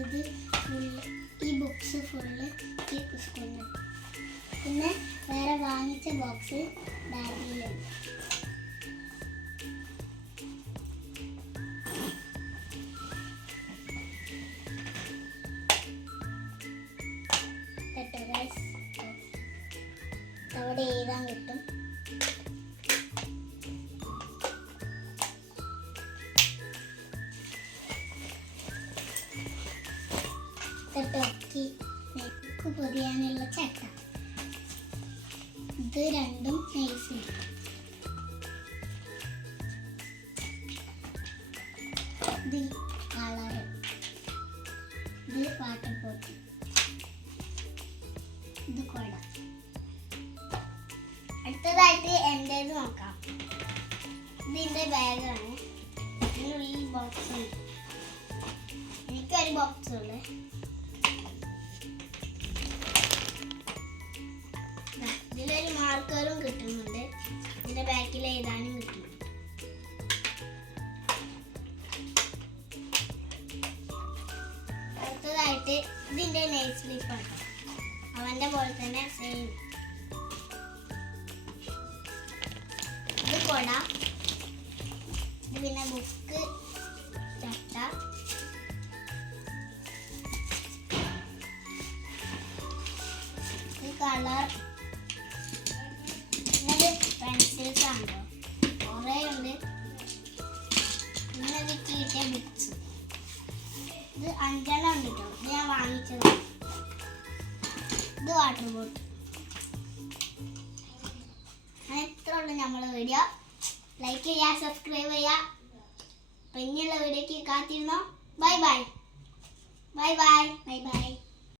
ഇത് ഫുള്ള് ഈ books full ഈ സ്കൂളിൽ. പിന്നെ വേറെ വാങ്ങിച്ച ബോക്സ് ബാഗിലുണ്ട്. അവിടെ എഴുതാൻ കിട്ടും. ടർക്കി നെക്ക് പൊതിയാനുള്ള ചട്ട. ഇത് രണ്ടും നൈസ്. ഇത് കളറ്. ഇത് വാട്ടർ ബോട്ടിൽ. ഇത് കൊട. അടുത്തതായിട്ട് എൻ്റേത് നോക്കാം. ഇതിൻ്റെ ബാഗാണ്. ഇതിനുള്ളിൽ ബോക്സ് ഉണ്ട്. എനിക്കൊരു ബോക്സ് ഉണ്ട്. ഇതിലൊരു മാർക്കറും കിട്ടുന്നുണ്ട്. ഇതിൻ്റെ ബാക്കിൽ എഴുതാനും കിട്ടുന്നുണ്ട്. അടുത്തതായിട്ട് ഇതിൻ്റെ നെയിൽ സ്ലിപ്പാണ്. അവൻ്റെ പോലെ തന്നെ സെയിം. ഇത് കൊട. ഇത് പിന്നെ ബുക്ക്, ചട്ട, ഇത് കളർ. പിന്നെ പെൻസിൽസ് ആണല്ലോ, കുറേ ഉണ്ട്. പിന്നെ ഇത് കിട്ടിയ ബുക്സ്. ഇത് 5 ഉണ്ട് കേട്ടോ. ഇത് ഞാൻ വാങ്ങിച്ചതാണ്. ഇത് വാട്ടർ ബോട്ടിൽ. ഇത്ര ഉള്ളൂ നമ്മളെ വീഡിയോ. ലൈക്ക് ചെയ്യുക, സബ്സ്ക്രൈബ് ചെയ്യുക. അപ്പം ഇനിയുള്ള വീഡിയോക്ക് കാത്തിരുന്നോ. Bye bye. Bye bye. Bye by.